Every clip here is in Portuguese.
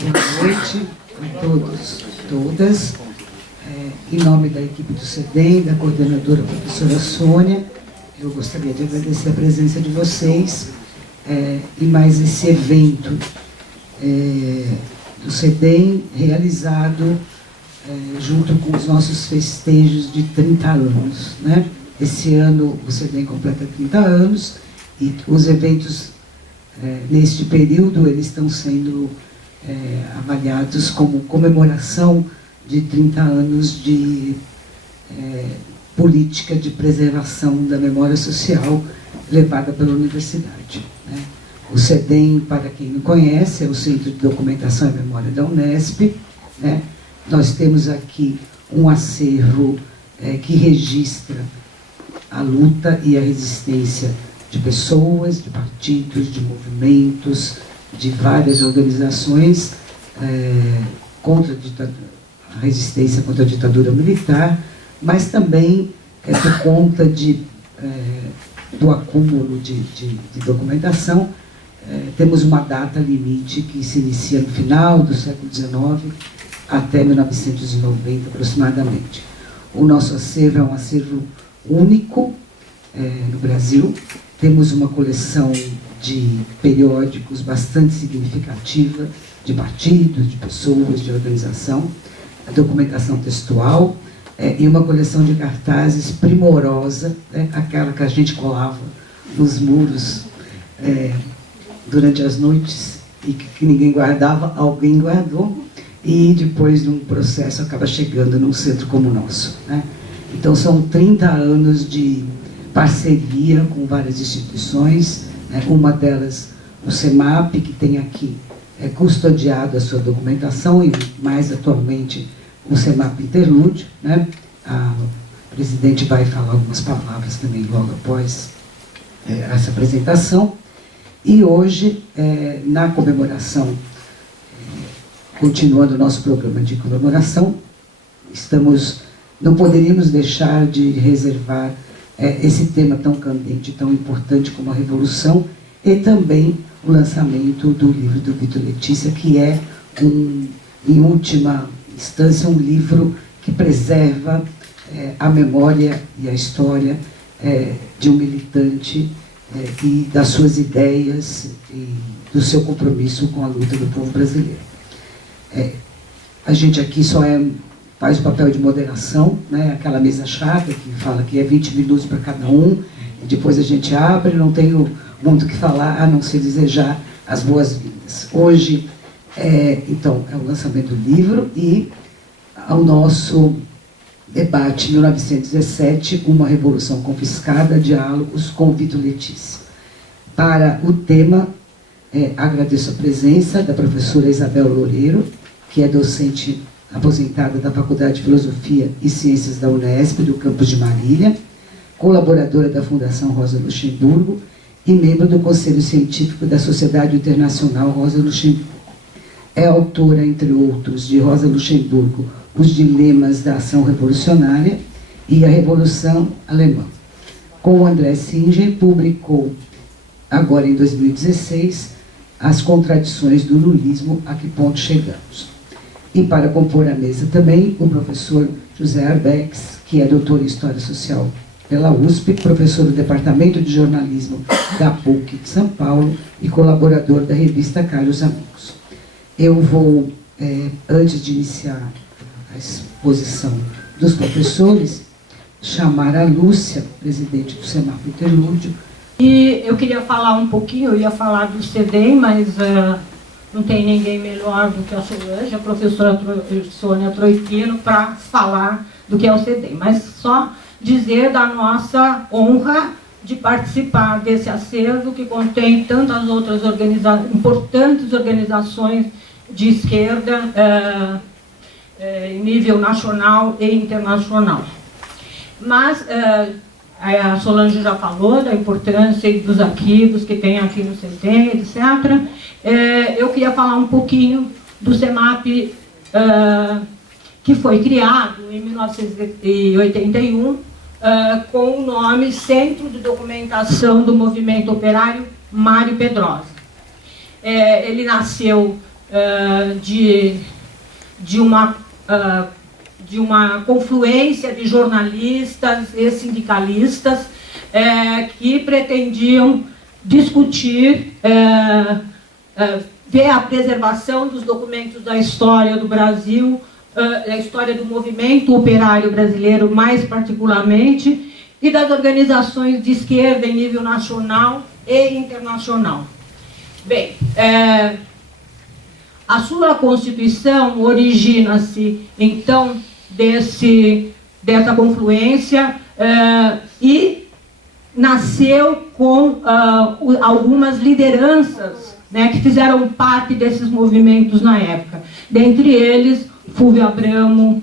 Boa noite a todos e todas. Em nome da equipe do CEDEM, da coordenadora professora Sônia, eu gostaria de agradecer a presença de vocês em mais esse evento do CEDEM, realizado junto com os nossos festejos de 30 anos. Né? Esse ano o CEDEM completa 30 anos e os eventos neste período eles estão sendo avaliados como comemoração de 30 anos de política de preservação da memória social levada pela universidade. Né? O CEDEM, para quem não conhece, é o Centro de Documentação e Memória da Unesp. Né? Nós temos aqui um acervo que registra a luta e a resistência de pessoas, de partidos, de movimentos, de várias organizações contra a resistência contra a ditadura militar, mas também por conta do acúmulo de documentação. Temos uma data limite que se inicia no final do século XIX até 1990 aproximadamente. O nosso acervo é um acervo único no Brasil. Temos uma coleção de periódicos bastante significativa, de partidos, de pessoas, de organização, a documentação textual e uma coleção de cartazes primorosa, aquela que a gente colava nos muros durante as noites e que ninguém guardava, alguém guardou, e depois, num processo, acaba chegando num centro como o nosso. Né? Então, são 30 anos de parceria com várias instituições, né? Uma delas, o CEMAP, que tem aqui custodiado a sua documentação, e mais atualmente o CEMAP Interlúdio. Né? A presidente vai falar algumas palavras também logo após essa apresentação. E hoje, na comemoração, continuando o nosso programa de comemoração, não poderíamos deixar de reservar esse tema tão candente, tão importante como a Revolução, e também o lançamento do livro do Vitor Letícia, que é, em última instância, um livro que preserva a memória e a história de um militante e das suas ideias e do seu compromisso com a luta do povo brasileiro. A gente aqui só faz o papel de moderação, né? Aquela mesa chata que fala que é 20 minutos para cada um, e depois a gente abre, não tenho muito o que falar, a não ser desejar as boas-vindas. Hoje, então, é o lançamento do livro e ao nosso debate 1917, uma revolução confiscada, diálogos com Vitor Letícia. Para o tema, agradeço a presença da professora Isabel Loureiro, que é docente aposentada da Faculdade de Filosofia e Ciências da Unesp, do campus de Marília, colaboradora da Fundação Rosa Luxemburgo e membro do Conselho Científico da Sociedade Internacional Rosa Luxemburgo. É autora, entre outros, de Rosa Luxemburgo, Os Dilemas da Ação Revolucionária e a Revolução Alemã. Com o André Singer, publicou, agora em 2016, As Contradições do Lulismo, A Que Ponto Chegamos. E para compor a mesa também, o professor José Arbex, que é doutor em História Social pela USP, professor do Departamento de Jornalismo da PUC de São Paulo e colaborador da revista Caros Amigos. Eu vou, antes de iniciar a exposição dos professores, chamar a Lúcia, presidente do CEMAP Interlúdio. E eu queria falar um pouquinho, eu ia falar do CEDEM, mas não tem ninguém melhor do que a Solange, a professora Sônia Troitino, para falar do que é o CEDEM. Mas só dizer da nossa honra de participar desse acervo que contém tantas outras importantes organizações de esquerda em nível nacional e internacional. Mas a Solange já falou da importância dos arquivos que tem aqui no CEDEM, etc. Eu queria falar um pouquinho do CEMAP, que foi criado em 1981 com o nome Centro de Documentação do Movimento Operário Mário Pedrosa. Ele nasceu de uma confluência de jornalistas e sindicalistas que pretendiam discutir, ver a preservação dos documentos da história do Brasil, da história do movimento operário brasileiro mais particularmente, e das organizações de esquerda em nível nacional e internacional. Bem, a sua Constituição origina-se, então, dessa confluência e nasceu com algumas lideranças, né, que fizeram parte desses movimentos na época. Dentre eles, Fulvio Abramo,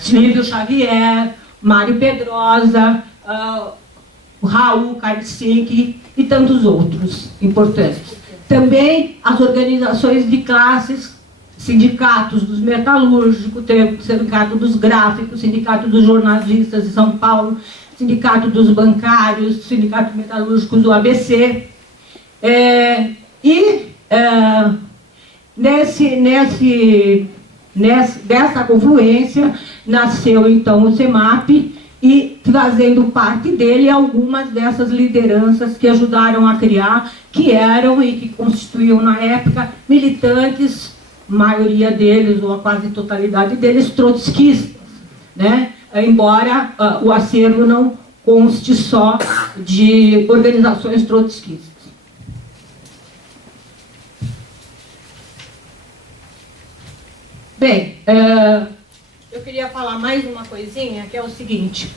Silvio Xavier, Mário Pedrosa, Raul Kartzinski e tantos outros importantes. Também as organizações de classes, sindicatos dos metalúrgicos, sindicato dos gráficos, sindicato dos jornalistas de São Paulo, sindicato dos bancários, sindicato metalúrgicos do ABC. Dessa confluência nasceu então o CEMAP, e trazendo parte dele algumas dessas lideranças que ajudaram a criar, que eram e que constituíam na época militantes, maioria deles, ou a quase totalidade deles, trotskistas, né? Embora o acervo não conste só de organizações trotskistas. Bem, eu queria falar mais uma coisinha, que é o seguinte.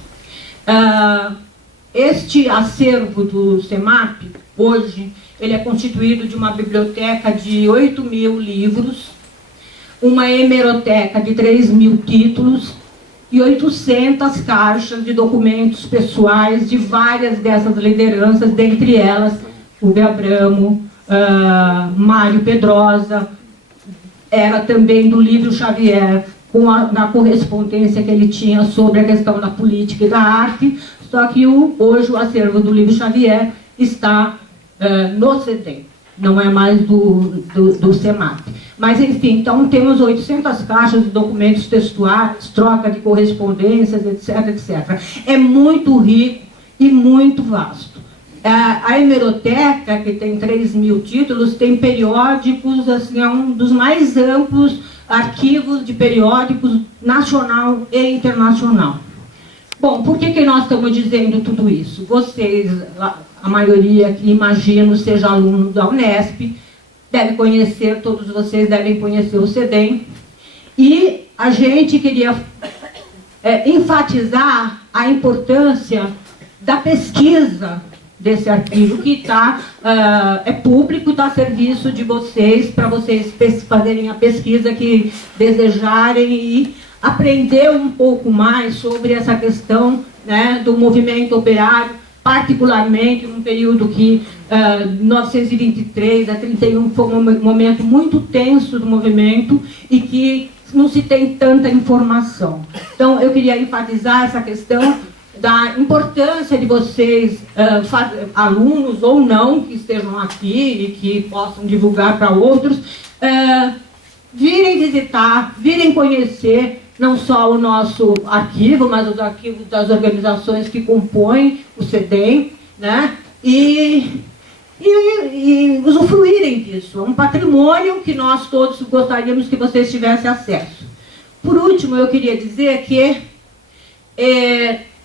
Este acervo do CEMAP, hoje, ele é constituído de uma biblioteca de 8.000 livros, uma hemeroteca de 3.000 títulos e 800 caixas de documentos pessoais de várias dessas lideranças, dentre elas Fulvio Abramo, Mário Pedrosa, era também do Livro Xavier, na correspondência que ele tinha sobre a questão da política e da arte, só que hoje o acervo do Livro Xavier está no CEDEM, não é mais do CEMAP. Mas, enfim, então temos 800 caixas de documentos textuais, troca de correspondências, etc, etc. É muito rico e muito vasto. A hemeroteca, que tem 3.000 títulos, tem periódicos, assim, é um dos mais amplos arquivos de periódicos nacional e internacional. Bom, por que nós estamos dizendo tudo isso? Vocês, a maioria que imagino seja aluno da Unesp, deve conhecer, todos vocês devem conhecer o CEDEM, e a gente queria enfatizar a importância da pesquisa desse arquivo, que é público, está a serviço de vocês, para vocês fazerem a pesquisa que desejarem e aprender um pouco mais sobre essa questão, né, do movimento operário, particularmente num período que 1923 a 31 foi um momento muito tenso do movimento e que não se tem tanta informação. Então, eu queria enfatizar essa questão da importância de vocês, alunos ou não, que estejam aqui e que possam divulgar para outros, virem visitar, virem conhecer não só o nosso arquivo, mas os arquivos das organizações que compõem o CEDEM, né? E usufruírem disso. É um patrimônio que nós todos gostaríamos que vocês tivessem acesso. Por último, eu queria dizer que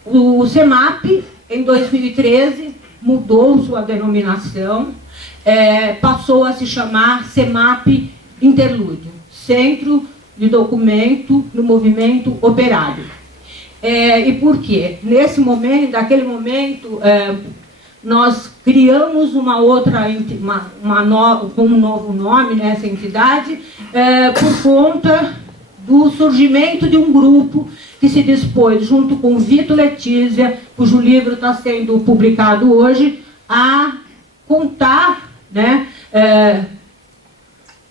o CEMAP, em 2013, mudou sua denominação, passou a se chamar CEMAP Interlúdio, Centro de Documento no Movimento Operário. E por quê? Nesse momento, naquele momento, nós criamos uma outra, com um novo nome nessa entidade, por conta do surgimento de um grupo que se dispôs, junto com Vito Letícia, cujo livro está sendo publicado hoje, a contar, né,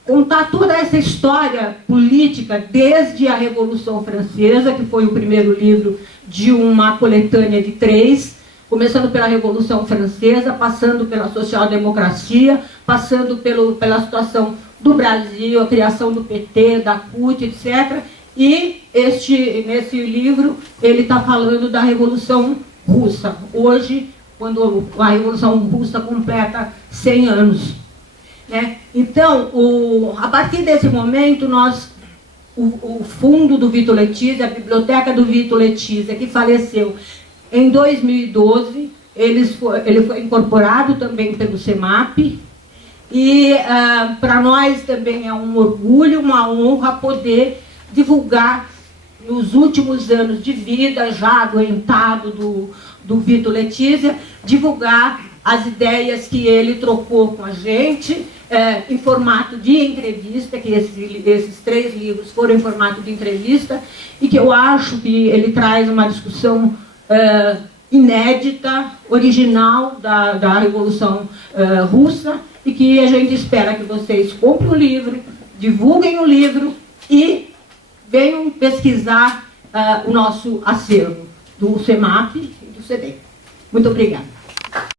contar toda essa história política desde a Revolução Francesa, que foi o primeiro livro de uma coletânea de 3, começando pela Revolução Francesa, passando pela social-democracia, passando pela situação do Brasil, a criação do PT, da CUT, etc. E nesse livro ele está falando da Revolução Russa, hoje, quando a Revolução Russa completa 100 anos. Né? Então, a partir desse momento, o fundo do Vito Letícia, a biblioteca do Vito Letícia, que faleceu em 2012, ele foi incorporado também pelo CEMAP, e para nós também é um orgulho, uma honra poder divulgar, nos últimos anos de vida, já adoentado do Vito Letícia, divulgar as ideias que ele trocou com a gente, em formato de entrevista, que esses 3 livros foram em formato de entrevista, e que eu acho que ele traz uma discussão inédita, original da Revolução Russa, e que a gente espera que vocês comprem o livro, divulguem o livro e venham pesquisar o nosso acervo do CEMAP e do CEDEM. Muito obrigada.